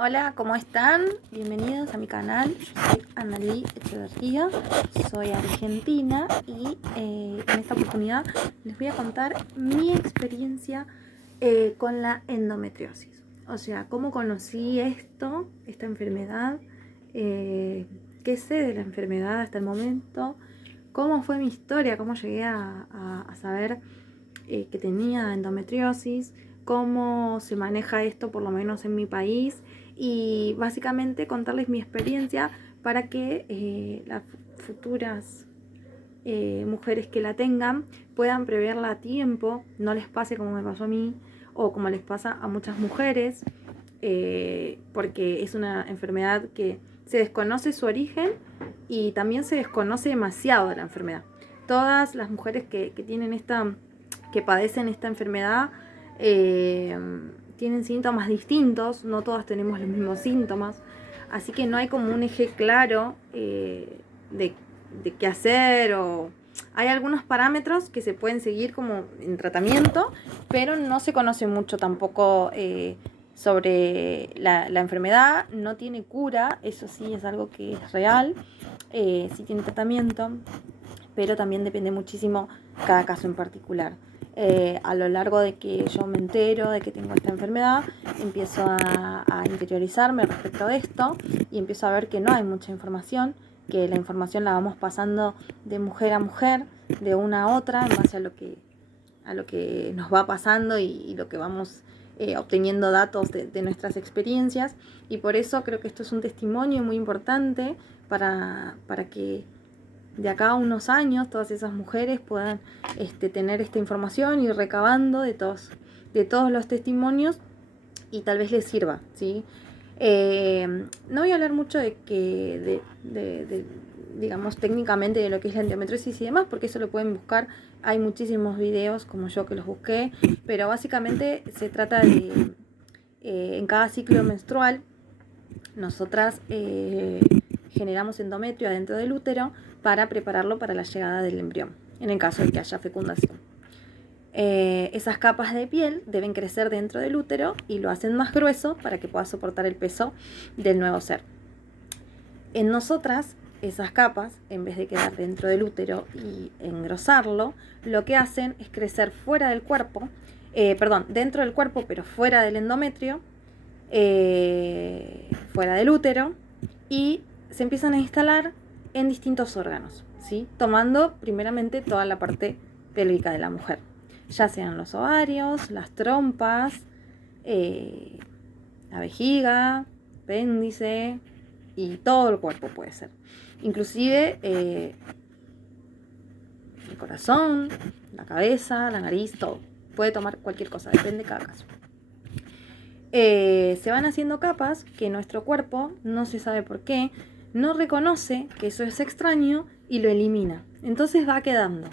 Hola, ¿cómo están? Bienvenidos a mi canal. Yo soy Analí Echeverría, soy argentina y en esta oportunidad les voy a contar mi experiencia con la endometriosis. O sea, cómo conocí esta enfermedad, qué sé de la enfermedad hasta el momento, cómo fue mi historia, cómo llegué a saber que tenía endometriosis, cómo se maneja esto por lo menos en mi país y básicamente contarles mi experiencia para que las futuras mujeres que la tengan puedan preverla a tiempo, no les pase como me pasó a mí o como les pasa a muchas mujeres, porque es una enfermedad que se desconoce su origen y también se desconoce demasiado de la enfermedad. Todas las mujeres que padecen esta enfermedad tienen síntomas distintos, no todas tenemos los mismos síntomas, así que no hay como un eje claro de qué hacer, o hay algunos parámetros que se pueden seguir como en tratamiento, pero no se conoce mucho tampoco sobre la enfermedad. No tiene cura, eso sí es algo que es real, sí tiene tratamiento, pero también depende muchísimo cada caso en particular. A lo largo de que yo me entero de que tengo esta enfermedad, empiezo a interiorizarme respecto de esto y empiezo a ver que no hay mucha información, que la información la vamos pasando de mujer a mujer, de una a otra, en base a lo que nos va pasando y lo que vamos obteniendo datos de nuestras experiencias. Y por eso creo que esto es un testimonio muy importante para que de acá a unos años todas esas mujeres puedan tener esta información y ir recabando de todos los testimonios y tal vez les sirva, ¿sí? No voy a hablar mucho digamos, técnicamente de lo que es la endometriosis y demás, porque eso lo pueden buscar. Hay muchísimos videos como yo que los busqué, pero básicamente se trata de en cada ciclo menstrual nosotras generamos endometrio adentro del útero para prepararlo para la llegada del embrión, en el caso de que haya fecundación. Esas capas de piel deben crecer dentro del útero y lo hacen más grueso para que pueda soportar el peso del nuevo ser. En nosotras, esas capas, en vez de quedar dentro del útero y engrosarlo, lo que hacen es crecer fuera del cuerpo, dentro del cuerpo, pero fuera del endometrio, fuera del útero, y se empiezan a instalar en distintos órganos, ¿sí? Tomando primeramente toda la parte pélvica de la mujer, ya sean los ovarios, las trompas, la vejiga, apéndice y todo el cuerpo puede ser, inclusive el corazón, la cabeza, la nariz, todo. Puede tomar cualquier cosa, depende de cada caso. Se van haciendo capas que nuestro cuerpo, no se sabe por qué, no reconoce que eso es extraño y lo elimina. Entonces va quedando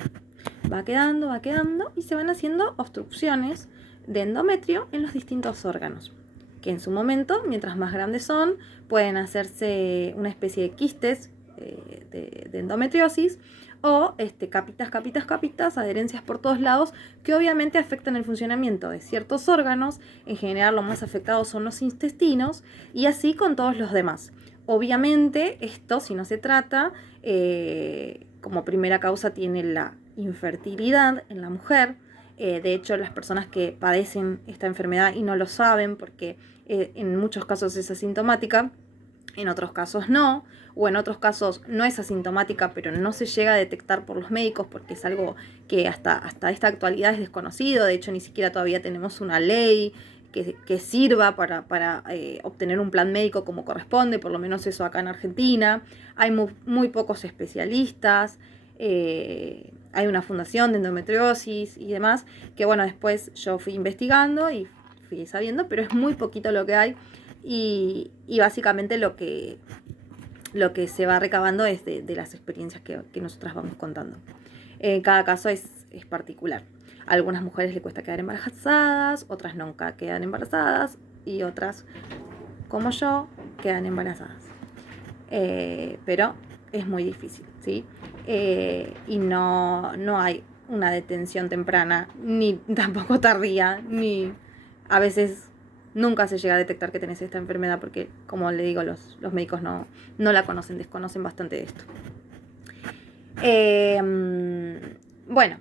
y se van haciendo obstrucciones de endometrio en los distintos órganos, que en su momento, mientras más grandes son, pueden hacerse una especie de quistes de endometriosis, o capitas, adherencias por todos lados, que obviamente afectan el funcionamiento de ciertos órganos. En general los más afectados son los intestinos, y así con todos los demás. Obviamente esto, si no se trata, como primera causa tiene la infertilidad en la mujer. De hecho, las personas que padecen esta enfermedad y no lo saben, porque en muchos casos es asintomática, en otros casos no, o en otros casos no es asintomática, pero no se llega a detectar por los médicos, porque es algo que hasta esta actualidad es desconocido. De hecho, ni siquiera todavía tenemos una ley que sirva para obtener un plan médico como corresponde, por lo menos eso acá en Argentina. Hay muy pocos especialistas, hay una fundación de endometriosis y demás, que bueno, después yo fui investigando y fui sabiendo, pero es muy poquito lo que hay. Y básicamente lo que se va recabando es de las experiencias que nosotras vamos contando. Cada caso es particular. A algunas mujeres les cuesta quedar embarazadas, otras nunca quedan embarazadas, y otras, como yo, quedan embarazadas. Pero es muy difícil, ¿sí? Y no hay una detención temprana, ni tampoco tardía, ni a veces nunca se llega a detectar que tenés esta enfermedad porque, como le digo, los médicos no la conocen, desconocen bastante de esto. Bueno,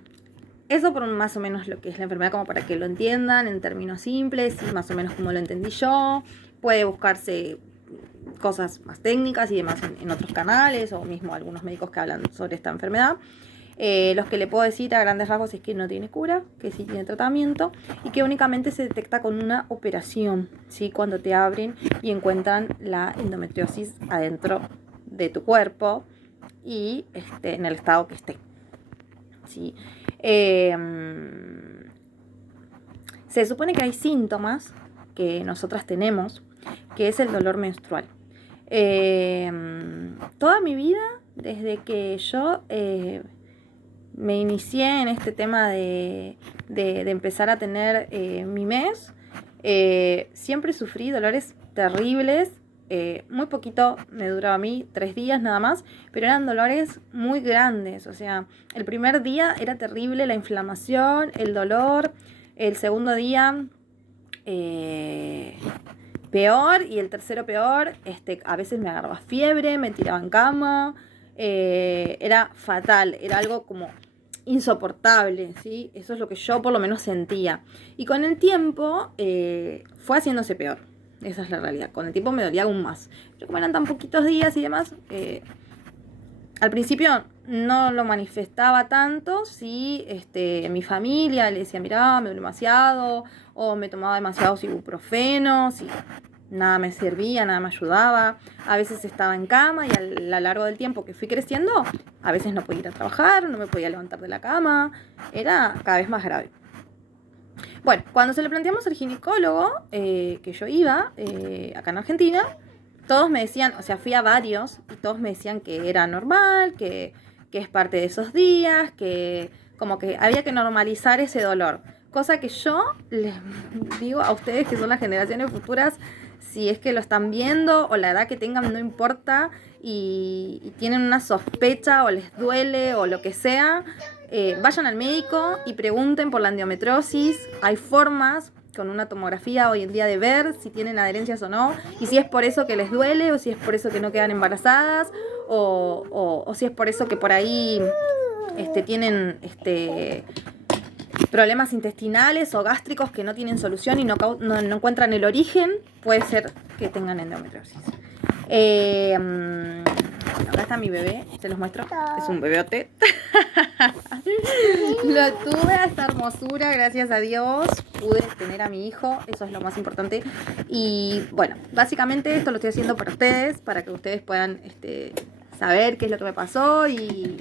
eso por más o menos lo que es la enfermedad, como para que lo entiendan en términos simples y más o menos como lo entendí yo. Puede buscarse cosas más técnicas y demás en otros canales o mismo algunos médicos que hablan sobre esta enfermedad. Los que le puedo decir a grandes rasgos es que no tiene cura, que sí tiene tratamiento y que únicamente se detecta con una operación, ¿sí? Cuando te abren y encuentran la endometriosis adentro de tu cuerpo y en el estado que esté, ¿sí? Se supone que hay síntomas que nosotras tenemos, que es el dolor menstrual. Toda mi vida, desde que yo me inicié en este tema de empezar a tener mi mes, siempre sufrí dolores terribles. Muy poquito me duraba a mí, 3 días nada más, pero eran dolores muy grandes. O sea, el primer día era terrible la inflamación, el dolor. El segundo día peor, y el tercero peor. A veces me agarraba fiebre, me tiraba en cama. Era fatal, era algo como insoportable, ¿sí? Eso es lo que yo por lo menos sentía. Y con el tiempo fue haciéndose peor. Esa es la realidad. Con el tiempo me dolía aún más. Pero como eran tan poquitos días y demás, al principio no lo manifestaba tanto. Sí, mi familia le decía, mirá, me duele demasiado, o me tomaba demasiados ibuprofenos y nada me servía, nada me ayudaba. A veces estaba en cama y a lo largo del tiempo que fui creciendo, a veces no podía ir a trabajar, no me podía levantar de la cama. Era cada vez más grave. Bueno, cuando se lo planteamos al ginecólogo, que yo iba, acá en Argentina, todos me decían, o sea, fui a varios, y todos me decían que era normal, que es parte de esos días, que como que había que normalizar ese dolor. Cosa que yo les digo a ustedes, que son las generaciones futuras, si es que lo están viendo o la edad que tengan, no importa, y tienen una sospecha o les duele o lo que sea, vayan al médico y pregunten por la endometriosis. Hay formas con una tomografía hoy en día de ver si tienen adherencias o no, y si es por eso que les duele, o si es por eso que no quedan embarazadas, o si es por eso que por ahí tienen problemas intestinales o gástricos que no tienen solución y no encuentran el origen. Puede ser que tengan endometriosis. Bueno, acá está mi bebé, se los muestro. Es un bebeote. Lo tuve a esta hermosura, gracias a Dios. Pude tener a mi hijo, eso es lo más importante. Y bueno, básicamente esto lo estoy haciendo para ustedes, para que ustedes puedan saber qué es lo que me pasó y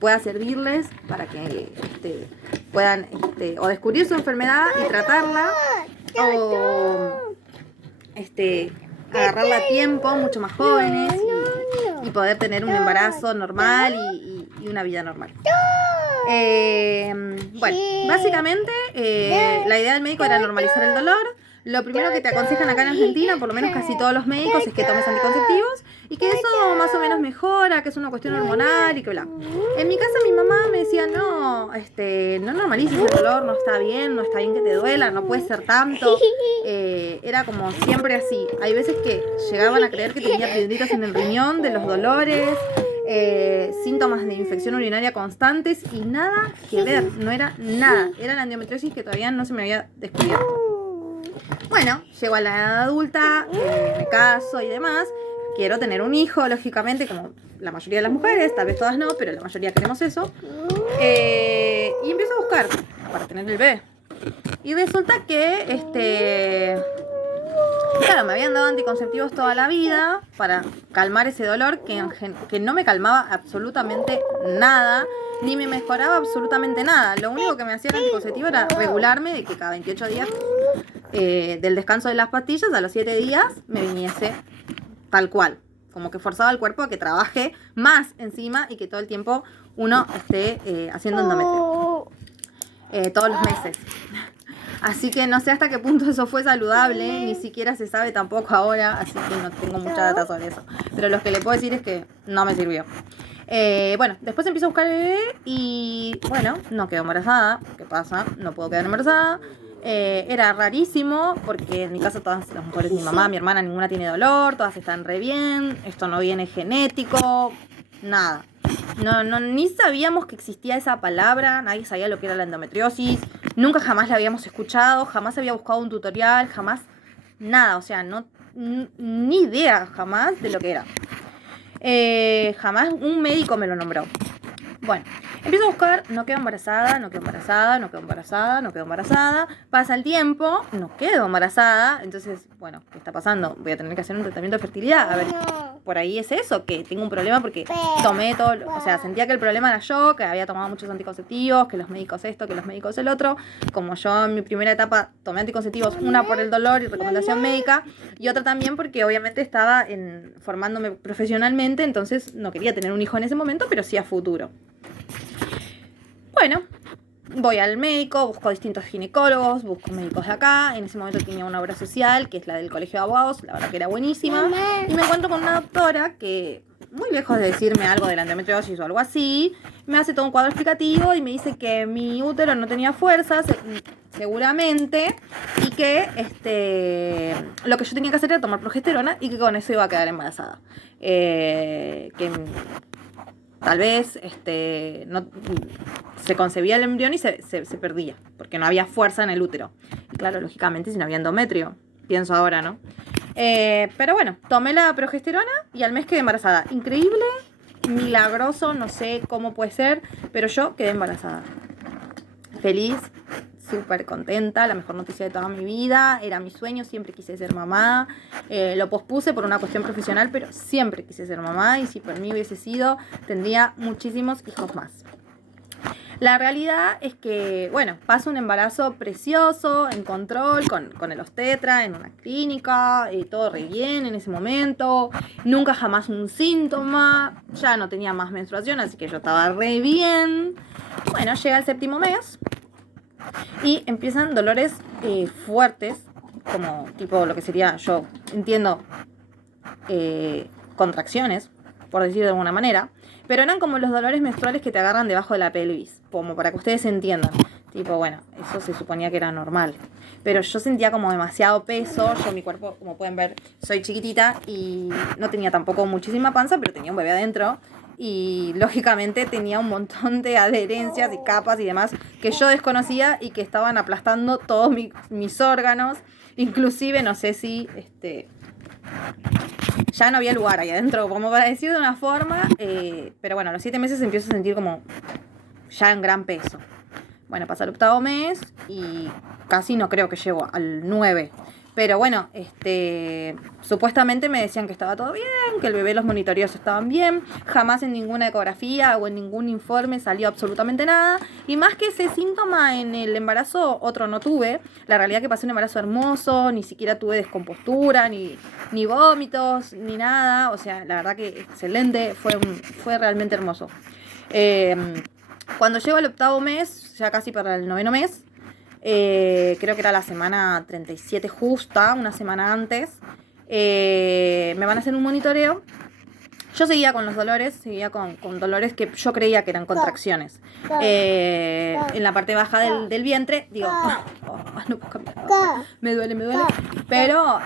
pueda servirles para que puedan o descubrir su enfermedad y tratarla, o agarrarla a tiempo, mucho más jóvenes, y poder tener un embarazo normal y una vida normal. Bueno, básicamente la idea del médico era normalizar el dolor. Lo primero que te aconsejan acá en Argentina, por lo menos casi todos los médicos, es que tomes anticonceptivos y que eso más o menos mejora, que es una cuestión hormonal y que bla. En mi casa mi mamá me decía, no normalices el dolor, no está bien que te duela, no puede ser tanto. Era como siempre así. Hay veces que llegaban a creer que tenía piedritas en el riñón de los dolores, síntomas de infección urinaria constantes y nada que ver, no era nada. Era la endometriosis que todavía no se me había descubierto. Bueno, llego a la edad adulta, me caso y demás. Quiero tener un hijo, lógicamente, como la mayoría de las mujeres, tal vez todas no, pero la mayoría queremos eso. Y empiezo a buscar para tener el bebé. Y resulta que, claro, me habían dado anticonceptivos toda la vida para calmar ese dolor que no me calmaba absolutamente nada, ni me mejoraba absolutamente nada. Lo único que me hacía el anticonceptivo era regularme de que cada 28 días del descanso de las pastillas, a los 7 días me viniese tal cual. Como que forzaba al cuerpo a que trabaje más encima y que todo el tiempo uno esté haciendo endometrio. Todos los meses. Así que no sé hasta qué punto eso fue saludable, ni siquiera se sabe tampoco ahora, así que no tengo mucha data sobre eso. Pero lo que le puedo decir es que no me sirvió. Bueno, después empiezo a buscar el bebé y bueno, no quedo embarazada. ¿Qué pasa? No puedo quedar embarazada. Era rarísimo porque en mi casa todas las mujeres, mi mamá, mi hermana, ninguna tiene dolor, todas están re bien, esto no viene genético, nada. No, ni sabíamos que existía esa palabra, nadie sabía lo que era la endometriosis, nunca jamás la habíamos escuchado, jamás había buscado un tutorial, jamás nada, o sea, ni idea jamás de lo que era. Jamás un médico me lo nombró. Bueno, empiezo a buscar, no quedo embarazada, no quedo embarazada, no quedo embarazada, no quedo embarazada. Pasa el tiempo, no quedo embarazada. Entonces, bueno, ¿qué está pasando? Voy a tener que hacer un tratamiento de fertilidad. A ver, por ahí es eso, que tengo un problema porque tomé todo, o sea, sentía que el problema era yo, que había tomado muchos anticonceptivos, que los médicos esto, que los médicos el otro. Como yo en mi primera etapa tomé anticonceptivos, una por el dolor y recomendación médica, y otra también porque obviamente estaba formándome profesionalmente, entonces no quería tener un hijo en ese momento, pero sí a futuro. Bueno, voy al médico, busco distintos ginecólogos, busco médicos de acá. En ese momento tenía una obra social, que es la del colegio de abogados, la verdad que era buenísima. Y me encuentro con una doctora que, muy lejos de decirme algo de la endometriosis o algo así, me hace todo un cuadro explicativo y me dice que mi útero no tenía fuerzas, seguramente, y que lo que yo tenía que hacer era tomar progesterona y que con eso iba a quedar embarazada. Que tal vez no, se concebía el embrión y se perdía, porque no había fuerza en el útero. Y claro, lógicamente, si no había endometrio, pienso ahora, ¿no? Pero bueno, tomé la progesterona y al mes quedé embarazada. Increíble, milagroso, no sé cómo puede ser, pero yo quedé embarazada. Feliz, súper contenta, la mejor noticia de toda mi vida, era mi sueño, siempre quise ser mamá, lo pospuse por una cuestión profesional, pero siempre quise ser mamá y si por mí hubiese sido, tendría muchísimos hijos más. La realidad es que, bueno, paso un embarazo precioso, en control, con el obstetra, en una clínica, todo re bien en ese momento, nunca jamás un síntoma, ya no tenía más menstruación, así que yo estaba re bien. Bueno, llega el 7º mes y empiezan dolores fuertes, como tipo lo que sería, yo entiendo, contracciones, por decir de alguna manera, pero eran como los dolores menstruales que te agarran debajo de la pelvis, como para que ustedes entiendan. Tipo, bueno, eso se suponía que era normal. Pero yo sentía como demasiado peso. Yo, mi cuerpo, como pueden ver, soy chiquitita y no tenía tampoco muchísima panza, pero tenía un bebé adentro. Y lógicamente tenía un montón de adherencias y capas y demás que yo desconocía y que estaban aplastando todos mis órganos. Inclusive, no sé si ya no había lugar ahí adentro, como para decir de una forma, pero bueno, a los 7 meses empiezo a sentir como ya en gran peso. Bueno, pasa el 8º mes y casi no creo que llego al 9. Pero bueno, supuestamente me decían que estaba todo bien, que el bebé, los monitoreos estaban bien. Jamás en ninguna ecografía o en ningún informe salió absolutamente nada. Y más que ese síntoma en el embarazo, otro no tuve. La realidad es que pasé un embarazo hermoso, ni siquiera tuve descompostura, ni vómitos, ni nada. O sea, la verdad que excelente, fue realmente hermoso. Cuando llego al 8º mes, ya casi para el 9º mes, creo que era la semana 37 justa, una semana antes, me van a hacer un monitoreo. Yo seguía con los dolores, seguía con dolores que yo creía que eran contracciones. En la parte baja del vientre, digo, no puedo cambiar, me duele. Pero,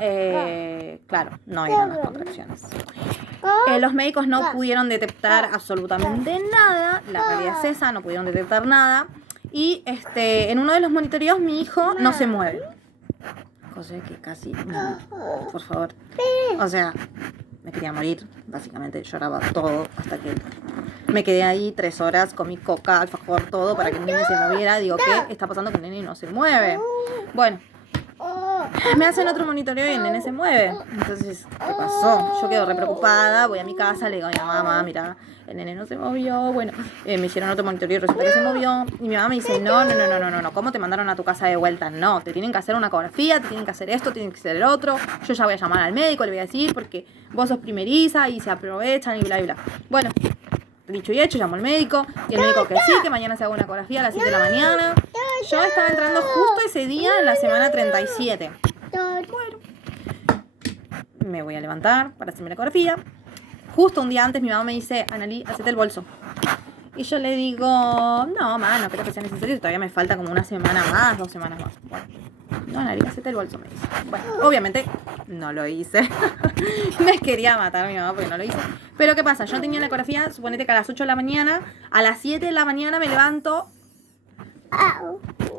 claro, no eran las contracciones. Los médicos no pudieron detectar absolutamente nada, la realidad es esa, no pudieron detectar nada. Y en uno de los monitoreos mi hijo no se mueve. Cosa que casi, por favor. O sea, me quería morir. Básicamente lloraba todo hasta que me quedé ahí 3 horas con mi coca, alfajor, todo para que el nene se moviera. Digo, ¿qué está pasando que el nene no se mueve? Bueno, me hacen otro monitoreo y el nene se mueve. Entonces, ¿qué pasó? Yo quedo re preocupada, voy a mi casa, le digo a mi mamá, mira, el nene no se movió. Bueno, me hicieron otro monitoreo y resulta que se movió. Y mi mamá me dice, no, ¿cómo te mandaron a tu casa de vuelta? No, te tienen que hacer una ecografía, te tienen que hacer esto, tienen que hacer el otro. Yo ya voy a llamar al médico, le voy a decir, porque vos sos primeriza y se aprovechan y bla, y bla. Bueno, dicho y hecho, llamó al médico, y el médico que sí, que mañana se haga una ecografía a las 7 de la mañana. Yo estaba entrando justo ese día en la semana 37. Bueno, me voy a levantar para hacerme la ecografía. Justo un día antes mi mamá me dice, Analí, hacete el bolso. Y yo le digo, no, mamá, no creo que sea necesario, todavía me falta como una semana más, 2 semanas más. Bueno, No, Analia, hacete el bolso, me dice. Bueno, obviamente no lo hice. Me quería matar mi mamá porque no lo hice. Pero ¿qué pasa? Yo tenía la ecografía, suponete que a las 8 de la mañana, a las 7 de la mañana me levanto.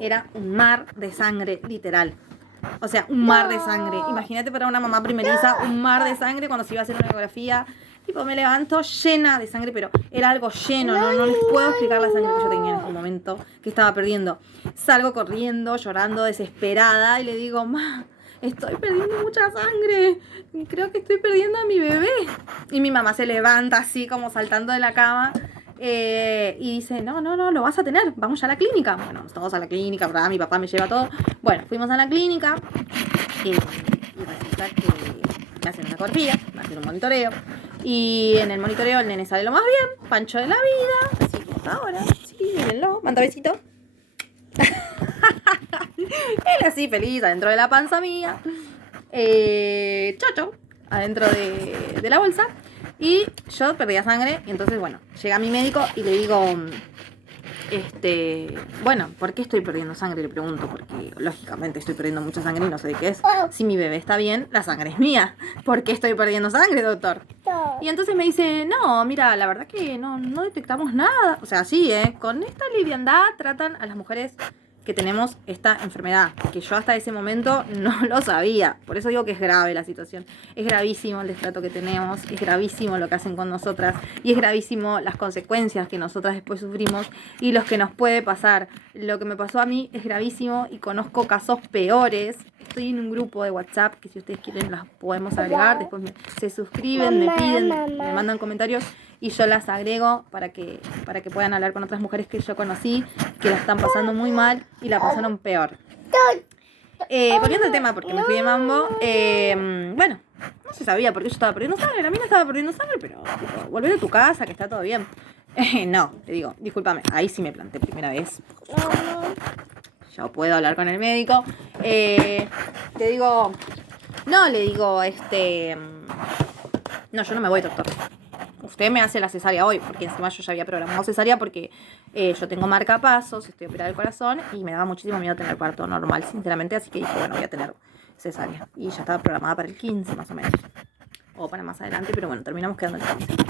Era un mar de sangre, literal. O sea, un mar de sangre. Imagínate para una mamá primeriza, un mar de sangre cuando se iba a hacer una ecografía. Tipo, me levanto llena de sangre, pero era algo lleno. No les puedo explicar la sangre que yo tenía en ese momento, que estaba perdiendo. Salgo corriendo, llorando, desesperada, y le digo, ma, estoy perdiendo mucha sangre. Creo que estoy perdiendo a mi bebé. Y mi mamá se levanta así, como saltando de la cama. Y dice, no, lo vas a tener, vamos ya a la clínica. Bueno, todos a la clínica, ¿verdad? Mi papá me lleva todo. Bueno, fuimos a la clínica y resulta que me hacen una ecografía, me hacen un monitoreo. Y en el monitoreo el nene sale lo más bien, pancho de la vida, así como está ahora. Sí, mírenlo, manda besito. Él así feliz adentro de la panza mía. Chocho, adentro de la bolsa. Y yo perdía sangre. Y entonces, bueno, llega mi médico y le digo, bueno, ¿por qué estoy perdiendo sangre? Le pregunto, porque lógicamente estoy perdiendo mucha sangre y no sé de qué es. Si mi bebé está bien, la sangre es mía. ¿Por qué estoy perdiendo sangre, doctor? Y entonces me dice, no, mira, la verdad que no detectamos nada. O sea, sí, con esta liviandad tratan a las mujeres que tenemos esta enfermedad, que yo hasta ese momento no lo sabía. Por eso digo que es grave la situación. Es gravísimo el destrato que tenemos, es gravísimo lo que hacen con nosotras y es gravísimo las consecuencias que nosotras después sufrimos y los que nos puede pasar. Lo que me pasó a mí es gravísimo y conozco casos peores. Estoy en un grupo de WhatsApp que si ustedes quieren las podemos agregar. Después se suscriben, me piden, me mandan comentarios y yo las agrego para que puedan hablar con otras mujeres que yo conocí que la están pasando muy mal y la pasaron peor. Volviendo al tema, porque me fui de mambo, bueno, no se sabía por qué yo estaba perdiendo sangre. La mina estaba perdiendo sangre, pero tipo, volver a tu casa, que está todo bien. No, te digo, discúlpame, ahí sí me planté primera vez. Yo puedo hablar con el médico. Te digo, no le digo, no, yo no me voy, doctor. Usted me hace la cesárea hoy, porque encima yo ya había programado cesárea porque yo tengo marcapasos, estoy operada del corazón y me daba muchísimo miedo tener parto normal, sinceramente, así que dije, bueno, voy a tener cesárea. Y ya estaba programada para el 15 más o menos, o para más adelante, pero bueno, terminamos quedando en el 15.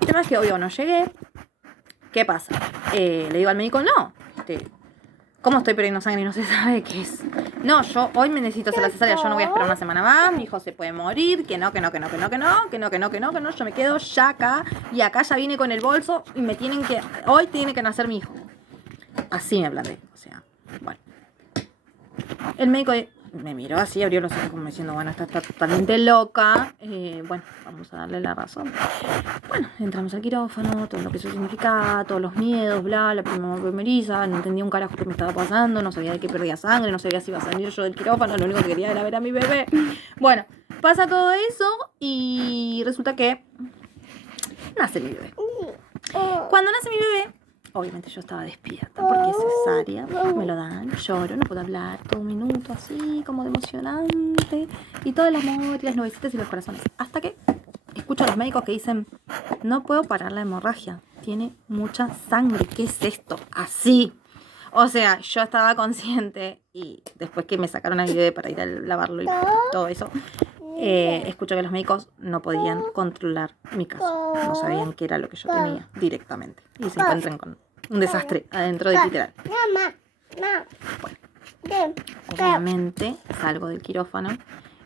El tema es que obvio no llegué. ¿Qué pasa? Le digo al médico, no, ¿cómo estoy perdiendo sangre y no se sabe qué es? No, yo hoy me necesito hacer la cesárea, yo no voy a esperar una semana más, mi hijo se puede morir, que no, yo me quedo ya acá, y acá ya vine con el bolso, y hoy tiene que nacer mi hijo. Así me planteé, o sea, bueno. El médico me miró así, abrió los ojos como diciendo, bueno, está totalmente loca, bueno, vamos a darle la razón. Bueno, entramos al quirófano, todo lo que eso significaba, todos los miedos, bla, la primeriza, no entendía un carajo qué me estaba pasando, no sabía de qué perdía sangre, no sabía si iba a salir yo del quirófano, lo único que quería era ver a mi bebé. Bueno, pasa todo eso y resulta que nace mi bebé. Cuando nace mi bebé, obviamente yo estaba despierta porque es cesárea, me lo dan, lloro, no puedo hablar, todo un minuto así como de emocionante y todo el amor y las nubecitas y los corazones. Hasta que escucho a los médicos que dicen, no puedo parar la hemorragia, tiene mucha sangre, ¿qué es esto? Así. O sea, yo estaba consciente y después que me sacaron a mi bebé para ir a lavarlo y todo eso, escucho que los médicos no podían controlar mi caso. No sabían qué era lo que yo tenía directamente. Y se encuentran con un desastre adentro de literal. Bueno, obviamente salgo del quirófano.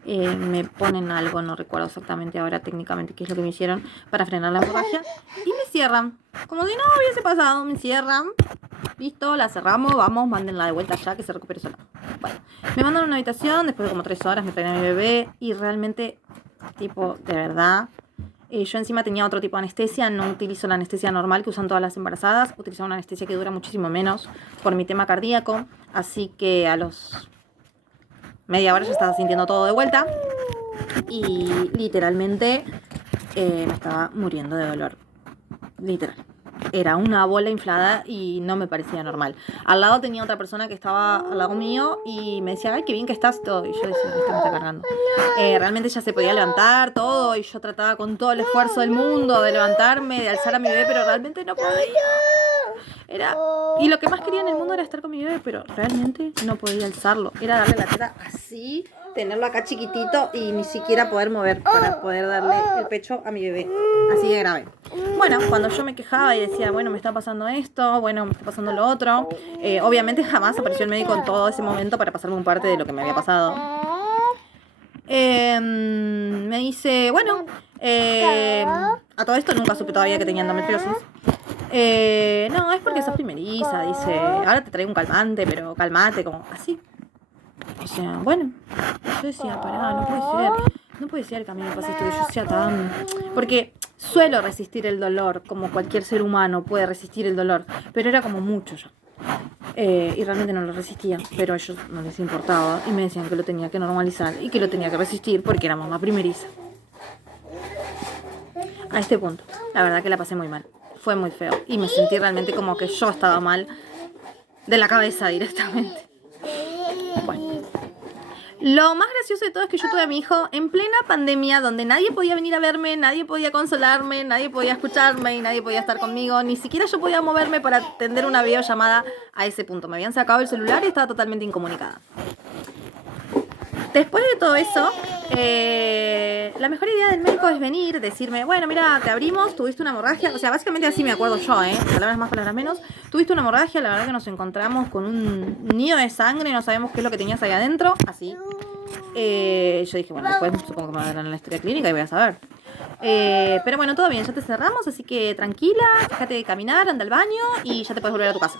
Me ponen algo, no recuerdo exactamente ahora técnicamente qué es lo que me hicieron para frenar la hemorragia. Y me cierran. Como si no hubiese pasado, me cierran. Listo, la cerramos, vamos, mándenla de vuelta ya que se recupere sola. Bueno, me mandan a una habitación, después de como 3 horas me traen a mi bebé y realmente, tipo, de verdad, yo encima tenía otro tipo de anestesia, no utilizo la anestesia normal que usan todas las embarazadas, utilizaba una anestesia que dura muchísimo menos por mi tema cardíaco, así que a los media hora ya estaba sintiendo todo de vuelta y literalmente me estaba muriendo de dolor, literal. Era una bola inflada y no me parecía normal. Al lado tenía otra persona que estaba al lado mío y me decía, ay, qué bien que estás, todo. Y yo decía, esto me está cargando. Realmente ya se podía levantar todo y yo trataba con todo el esfuerzo del mundo de levantarme, de alzar a mi bebé, pero realmente no podía. Y lo que más quería en el mundo era estar con mi bebé, pero realmente no podía alzarlo. Era darle la teta así, tenerlo acá chiquitito y ni siquiera poder mover para poder darle el pecho a mi bebé. Así de grave. Bueno, cuando yo me quejaba y decía, bueno, me está pasando esto, bueno, me está pasando lo otro, obviamente jamás apareció el médico en todo ese momento para pasarme un parte de lo que me había pasado. Me dice, bueno, a todo esto nunca supe todavía que tenía endometriosis. No, es porque sos primeriza, dice, ahora te traigo un calmante, pero calmate, como así. O sea, bueno, yo decía, pará, no puede ser que a mí me pase esto, que yo sea tan... Porque suelo resistir el dolor, como cualquier ser humano puede resistir el dolor, pero era como mucho yo. Y realmente no lo resistía, pero a ellos no les importaba y me decían que lo tenía que normalizar y que lo tenía que resistir porque era mamá primeriza. A este punto, la verdad que la pasé muy mal, fue muy feo y me sentí realmente como que yo estaba mal de la cabeza directamente. Bueno, lo más gracioso de todo es que yo tuve a mi hijo en plena pandemia, donde nadie podía venir a verme, nadie podía consolarme, nadie podía escucharme y nadie podía estar conmigo. Ni siquiera yo podía moverme para atender una videollamada a ese punto. Me habían sacado el celular y estaba totalmente incomunicada. Después de todo eso, la mejor idea del médico es venir, decirme, bueno, mira, te abrimos, tuviste una hemorragia. O sea, básicamente así me acuerdo yo, palabras más, palabras menos. Tuviste una hemorragia, la verdad que nos encontramos con un nido de sangre, no sabemos qué es lo que tenías ahí adentro, así. Yo dije, bueno, después supongo que me van a dar la historia clínica y voy a saber. Pero bueno, todo bien, ya te cerramos, así que tranquila, déjate de caminar, anda al baño y ya te puedes volver a tu casa.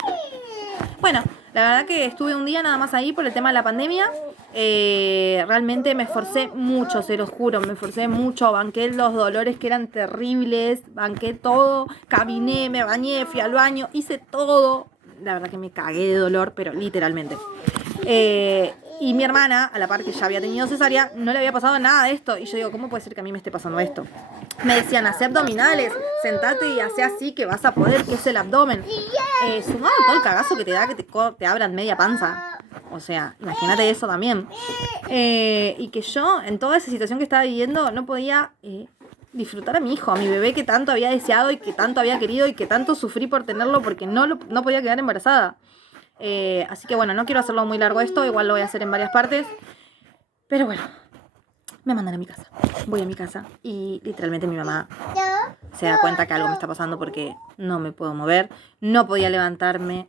Bueno, la verdad que estuve un día nada más ahí por el tema de la pandemia. Realmente me esforcé mucho, se los juro, me esforcé mucho, banqué los dolores que eran terribles, banqué todo, caminé, me bañé, fui al baño, hice todo. La verdad que me cagué de dolor, pero literalmente. Y mi hermana, a la par que ya había tenido cesárea, no le había pasado nada de esto. Y yo digo, ¿cómo puede ser que a mí me esté pasando esto? Me decían, hacé abdominales, sentate y hacé así que vas a poder, que es el abdomen. Sumado todo el cagazo que te da que te abran media panza. O sea, imagínate eso también. Y que yo, en toda esa situación que estaba viviendo, no podía disfrutar a mi hijo, a mi bebé que tanto había deseado y que tanto había querido y que tanto sufrí por tenerlo porque no podía quedar embarazada. Así que bueno, no quiero hacerlo muy largo esto, igual lo voy a hacer en varias partes. Pero bueno, me mandan a mi casa. Voy a mi casa y literalmente mi mamá se da cuenta que algo me está pasando porque no me puedo mover, no podía levantarme.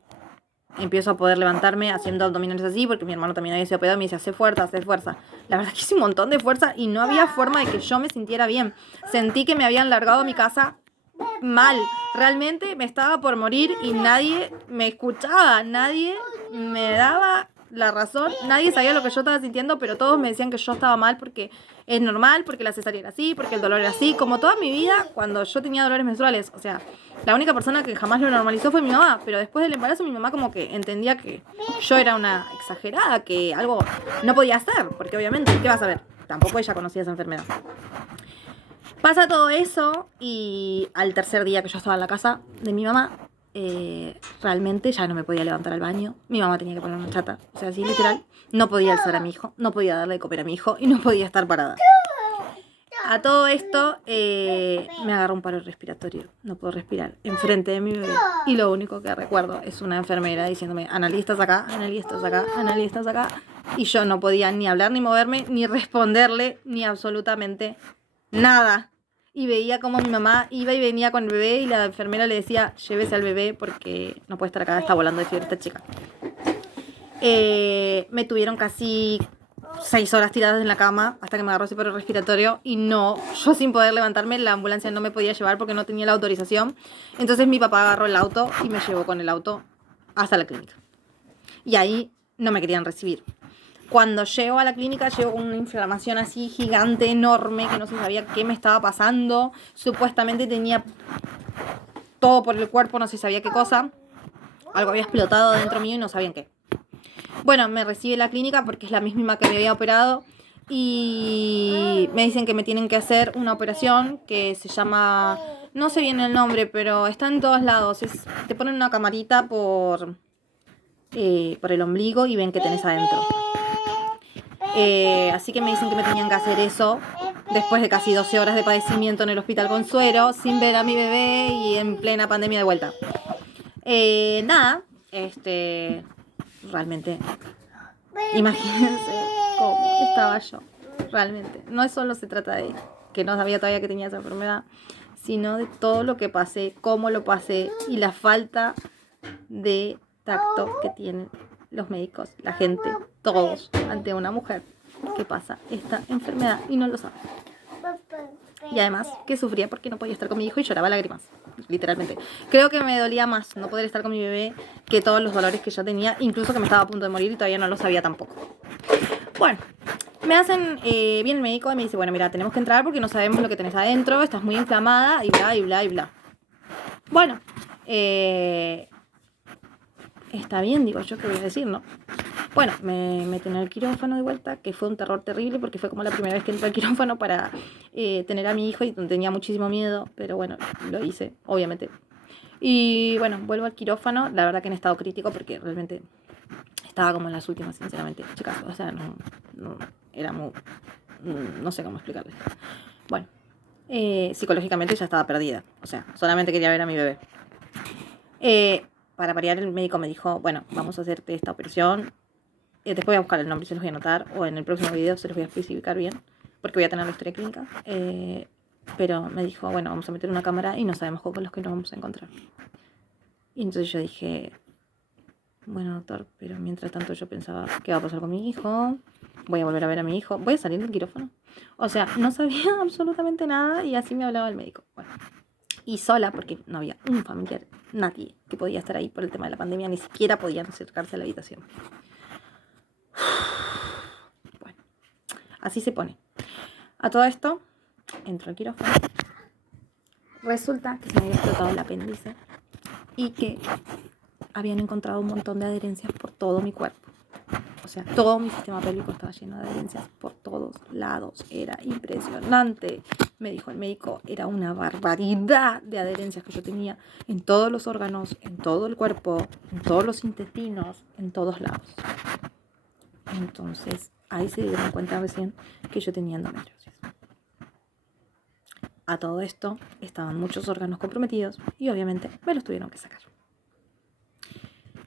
Empiezo a poder levantarme haciendo abdominales así porque mi hermano también había sido operado y me dice, hace fuerza, hace fuerza. La verdad que hice un montón de fuerza y no había forma de que yo me sintiera bien. Sentí que me habían largado a mi casa mal. Realmente me estaba por morir y nadie me escuchaba, nadie me daba la razón, nadie sabía lo que yo estaba sintiendo, pero todos me decían que yo estaba mal porque es normal, porque la cesárea era así, porque el dolor era así, como toda mi vida cuando yo tenía dolores menstruales. O sea, la única persona que jamás lo normalizó fue mi mamá, pero después del embarazo mi mamá como que entendía que yo era una exagerada, que algo no podía hacer, porque obviamente, ¿qué vas a ver? Tampoco ella conocía esa enfermedad. Pasa todo eso y al tercer día que yo estaba en la casa de mi mamá, realmente ya no me podía levantar al baño. Mi mamá tenía que poner una chata, o sea, así literal. No podía alzar a mi hijo, no podía darle de comer a mi hijo y no podía estar parada. A todo esto me agarró un paro respiratorio, no puedo respirar enfrente de mi bebé. Y lo único que recuerdo es una enfermera diciéndome, Analí, estás acá, Analí, estás acá, Analí, estás acá. Y yo no podía ni hablar, ni moverme, ni responderle, ni absolutamente nada. Y veía como mi mamá iba y venía con el bebé y la enfermera le decía, llévese al bebé porque no puede estar acá, está volando de fiebre esta chica. Me tuvieron casi 6 horas tiradas en la cama hasta que me agarró ese paro respiratorio y no, yo sin poder levantarme, la ambulancia no me podía llevar porque no tenía la autorización. Entonces mi papá agarró el auto y me llevó con el auto hasta la clínica. Y ahí no me querían recibir. Cuando llego a la clínica, llego con una inflamación así gigante, enorme, que no se sabía qué me estaba pasando. Supuestamente tenía todo por el cuerpo, no se sabía qué cosa. Algo había explotado dentro mío y no sabían qué. Bueno, me recibe la clínica porque es la misma que me había operado. Y me dicen que me tienen que hacer una operación que se llama... No sé bien el nombre, pero está en todos lados. Te ponen una camarita por el ombligo y ven que tenés adentro. Así que me dicen que me tenían que hacer eso después de casi 12 horas de padecimiento en el hospital con suero, sin ver a mi bebé y en plena pandemia de vuelta. Nada, realmente, imagínense cómo estaba yo, realmente. No solo se trata de que no sabía todavía que tenía esa enfermedad, sino de todo lo que pasé, cómo lo pasé y la falta de tacto que tienen los médicos, la gente, todos, ante una mujer que pasa esta enfermedad y no lo sabe. Y además que sufría porque no podía estar con mi hijo y lloraba lágrimas, literalmente. Creo que me dolía más no poder estar con mi bebé que todos los dolores que yo tenía, incluso que me estaba a punto de morir y todavía no lo sabía tampoco. Bueno, me hacen bien el médico y me dice, bueno, mira, tenemos que entrar porque no sabemos lo que tenés adentro, estás muy inflamada y bla, y bla, y bla. Bueno, está bien, digo yo, ¿qué voy a decir, no? Bueno, me meten al quirófano de vuelta, que fue un terror terrible porque fue como la primera vez que entré al quirófano para tener a mi hijo y tenía muchísimo miedo, pero bueno, lo hice, obviamente. Y bueno, vuelvo al quirófano, la verdad que en estado crítico porque realmente estaba como en las últimas, sinceramente, chicas, o sea, no era muy, no sé cómo explicarles. Bueno, psicológicamente ya estaba perdida, o sea, solamente quería ver a mi bebé. Para variar, el médico me dijo, bueno, vamos a hacerte esta operación. Después voy a buscar el nombre y se los voy a anotar, o en el próximo video se los voy a especificar bien, porque voy a tener la historia clínica. Pero me dijo, bueno, vamos a meter una cámara y no sabemos con los que nos vamos a encontrar. Y entonces yo dije, bueno, doctor, pero mientras tanto yo pensaba, ¿qué va a pasar con mi hijo? Voy a volver a ver a mi hijo, voy a salir del quirófano. O sea, no sabía absolutamente nada y así me hablaba el médico. Bueno, y sola, porque no había un familiar, nadie que podía estar ahí por el tema de la pandemia, ni siquiera podían acercarse a la habitación. Bueno, así se pone. A todo esto, entro al quirófano. Resulta que se me había explotado el apéndice y que habían encontrado un montón de adherencias por todo mi cuerpo. O sea, todo mi sistema pélvico estaba lleno de adherencias por todos lados. Era impresionante. Me dijo el médico, era una barbaridad de adherencias que yo tenía en todos los órganos, en todo el cuerpo, en todos los intestinos, en todos lados. Entonces, ahí se dieron cuenta recién que yo tenía endometriosis. A todo esto, estaban muchos órganos comprometidos y obviamente me los tuvieron que sacar.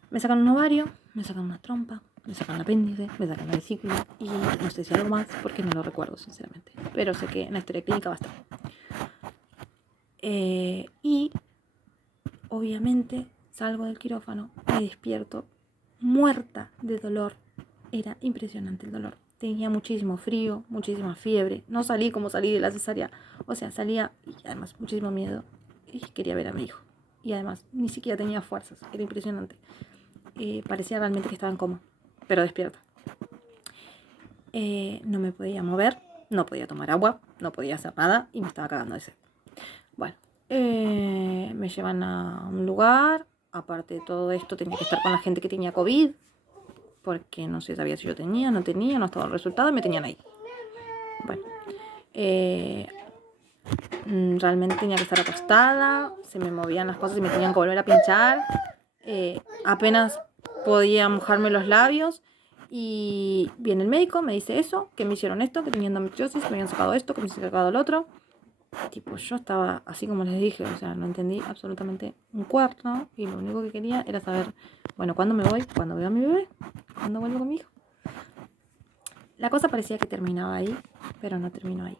Me sacan un ovario, me sacan una trompa, me sacan el apéndice, me sacan la vesícula y no sé si algo más porque no lo recuerdo sinceramente. Pero sé que en la historia clínica va a estar. Y obviamente salgo del quirófano, me despierto muerta de dolor. Era impresionante el dolor. Tenía muchísimo frío, muchísima fiebre. No salí como salí de la cesárea. O sea, salía y además muchísimo miedo. Y quería ver a mi hijo. Y además ni siquiera tenía fuerzas. Era impresionante. Parecía realmente que estaba en coma, pero despierta. No me podía mover, no podía tomar agua, no podía hacer nada y me estaba cagando de sed. Bueno, me llevan a un lugar. Aparte de todo esto, tenía que estar con la gente que tenía COVID, porque no se sabía si yo tenía, no estaba el resultado y me tenían ahí. Bueno, realmente tenía que estar acostada, se me movían las cosas y me tenían que volver a pinchar. Apenas podía mojarme los labios y viene el médico, me dice eso, que me hicieron esto, que tenía endometriosis, que me habían sacado esto, que me habían sacado el otro. Tipo, yo estaba así como les dije, o sea, no entendí absolutamente un cuarto y lo único que quería era saber, bueno, ¿cuándo me voy? ¿Cuándo veo a mi bebé? ¿Cuándo vuelvo con mi hijo? La cosa parecía que terminaba ahí, pero no terminó ahí.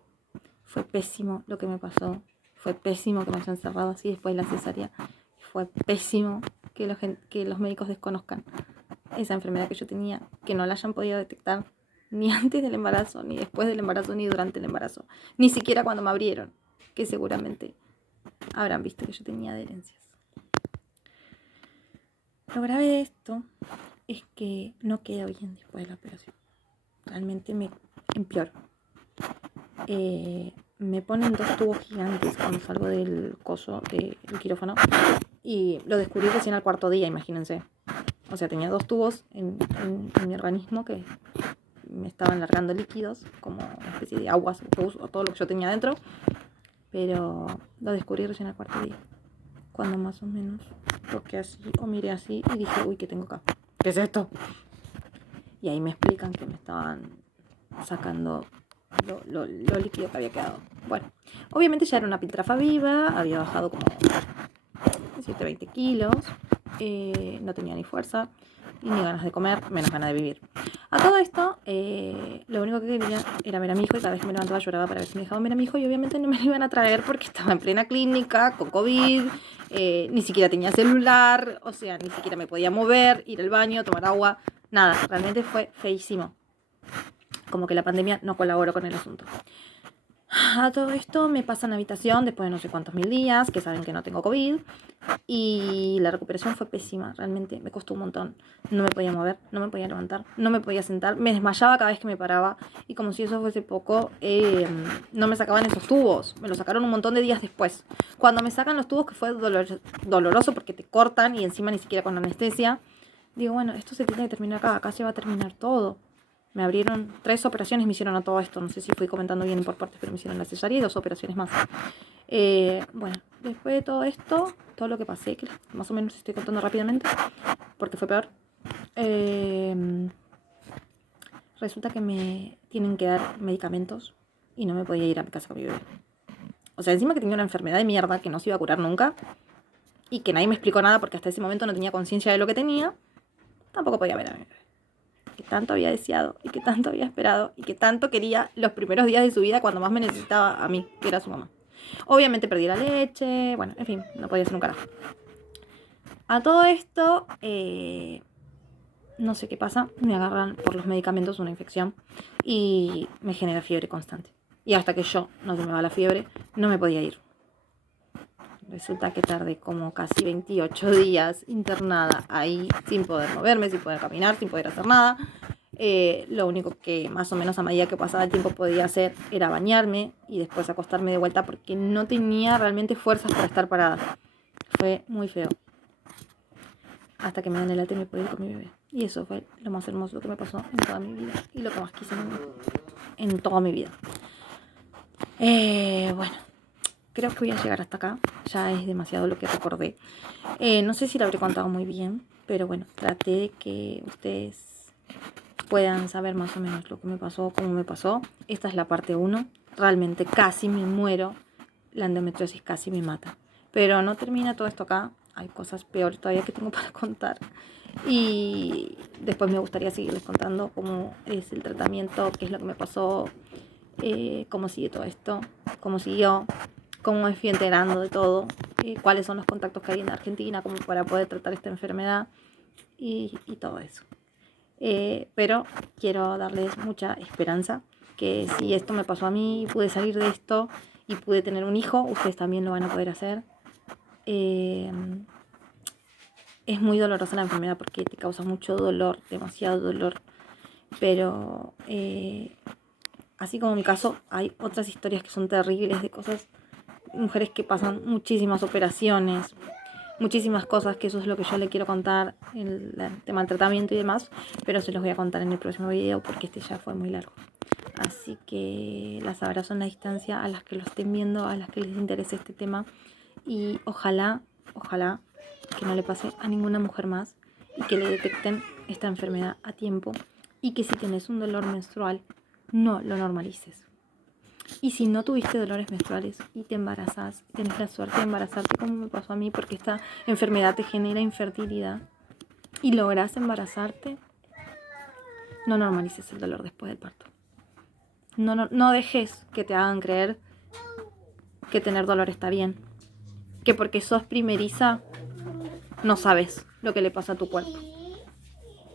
Fue pésimo lo que me pasó, fue pésimo que me hayan cerrado así después de la cesárea, fue pésimo que los médicos desconozcan esa enfermedad que yo tenía, que no la hayan podido detectar ni antes del embarazo, ni después del embarazo, ni durante el embarazo, ni siquiera cuando me abrieron, que seguramente habrán visto que yo tenía adherencias. Lo grave de esto es que no quedo bien después de la operación. Realmente me empeoro. Me ponen 2 tubos gigantes cuando salgo del quirófano y lo descubrí recién al 4.º día, imagínense. O sea, tenía 2 tubos en mi organismo que me estaban largando líquidos, como una especie de aguas o todo lo que yo tenía adentro, pero lo descubrí recién al 4.º día, cuando más o menos toqué así o miré así y dije, uy, ¿qué tengo acá? ¿Qué es esto? Y ahí me explican que me estaban sacando lo líquido que había quedado. Bueno, obviamente ya era una piltrafa viva, había bajado como 20 kilos, no tenía ni fuerza, ni ganas de comer, menos ganas de vivir. A todo esto, lo único que quería era ver a mi hijo, y cada vez que me levantaba lloraba para ver si me dejaban ver a mi hijo, y obviamente no me lo iban a traer porque estaba en plena clínica, con COVID, ni siquiera tenía celular, o sea, ni siquiera me podía mover, ir al baño, tomar agua, nada, realmente fue feísimo. Como que la pandemia no colaboró con el asunto. A todo esto me pasan a habitación después de no sé cuántos mil días, que saben que no tengo COVID, y la recuperación fue pésima, realmente me costó un montón. No me podía mover, no me podía levantar, no me podía sentar, me desmayaba cada vez que me paraba, y como si eso fuese poco, no me sacaban esos tubos, me los sacaron un montón de días después. Cuando me sacan los tubos, que fue doloroso porque te cortan y encima ni siquiera con anestesia, digo, bueno, esto se tiene que terminar acá se va a terminar todo. Me abrieron 3 operaciones, me hicieron a todo esto. No sé si fui comentando bien por partes, pero me hicieron la cesárea y 2 operaciones más. Bueno, después de todo esto, todo lo que pasé, que más o menos estoy contando rápidamente, porque fue peor. Resulta que me tienen que dar medicamentos y no me podía ir a mi casa con mi bebé. O sea, encima que tenía una enfermedad de mierda que no se iba a curar nunca y que nadie me explicó nada porque hasta ese momento no tenía conciencia de lo que tenía, tampoco podía ver a mi bebé. Que tanto había deseado y que tanto había esperado y que tanto quería los primeros días de su vida cuando más me necesitaba a mí, que era su mamá. Obviamente perdí la leche, bueno, en fin, no podía hacer un carajo. A todo esto, no sé qué pasa, me agarran por los medicamentos una infección y me genera fiebre constante. Y hasta que yo no se me va la fiebre, no me podía ir. Resulta que tardé como casi 28 días internada ahí, sin poder moverme, sin poder caminar, sin poder hacer nada. Lo único que más o menos a medida que pasaba el tiempo podía hacer era bañarme y después acostarme de vuelta porque no tenía realmente fuerzas para estar parada. Fue muy feo. Hasta que me dan el alta y me pude ir con mi bebé. Y eso fue lo más hermoso que me pasó en toda mi vida y lo que más quise en toda mi vida. Bueno. Creo que voy a llegar hasta acá, ya es demasiado lo que recordé. No sé si lo habré contado muy bien, pero bueno, traté de que ustedes puedan saber más o menos lo que me pasó, cómo me pasó. Esta es la parte 1, realmente casi me muero, la endometriosis casi me mata. Pero no termina todo esto acá, hay cosas peores todavía que tengo para contar. Y después me gustaría seguirles contando cómo es el tratamiento, qué es lo que me pasó, cómo sigue todo esto, cómo siguió, cómo me fui enterando de todo, cuáles son los contactos que hay en Argentina como para poder tratar esta enfermedad y todo eso. Pero quiero darles mucha esperanza que si esto me pasó a mí y pude salir de esto y pude tener un hijo, ustedes también lo van a poder hacer. Es muy dolorosa la enfermedad porque te causa mucho dolor, demasiado dolor, pero así como en mi caso hay otras historias que son terribles de cosas, mujeres que pasan muchísimas operaciones, muchísimas cosas, que eso es lo que yo le quiero contar, el tema del tratamiento y demás, pero se los voy a contar en el próximo video porque este ya fue muy largo. Así que las abrazo en la distancia a las que lo estén viendo, a las que les interese este tema, y ojalá que no le pase a ninguna mujer más y que le detecten esta enfermedad a tiempo, y que si tienes un dolor menstrual no lo normalices. Y si no tuviste dolores menstruales y te embarazas, tienes la suerte de embarazarte como me pasó a mí, porque esta enfermedad te genera infertilidad y logras embarazarte, no normalices el dolor después del parto. No dejes que te hagan creer que tener dolor está bien, que porque sos primeriza no sabes lo que le pasa a tu cuerpo.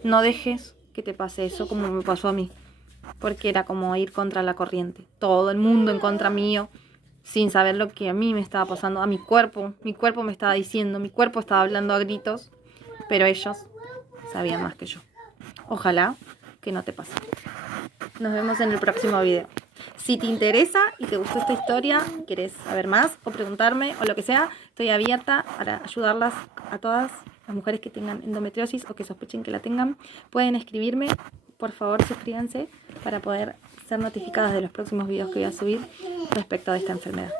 No dejes que te pase eso como me pasó a mí, porque era como ir contra la corriente, todo el mundo en contra mío, sin saber lo que a mí me estaba pasando, a mi cuerpo me estaba diciendo, mi cuerpo estaba hablando a gritos, pero ellos sabían más que yo. Ojalá que no te pase. Nos vemos en el próximo video. Si te interesa y te gustó esta historia, querés saber más o preguntarme o lo que sea, estoy abierta para ayudarlas a todas las mujeres que tengan endometriosis o que sospechen que la tengan. Pueden escribirme, por favor suscríbanse para poder ser notificadas de los próximos videos que voy a subir respecto a esta enfermedad.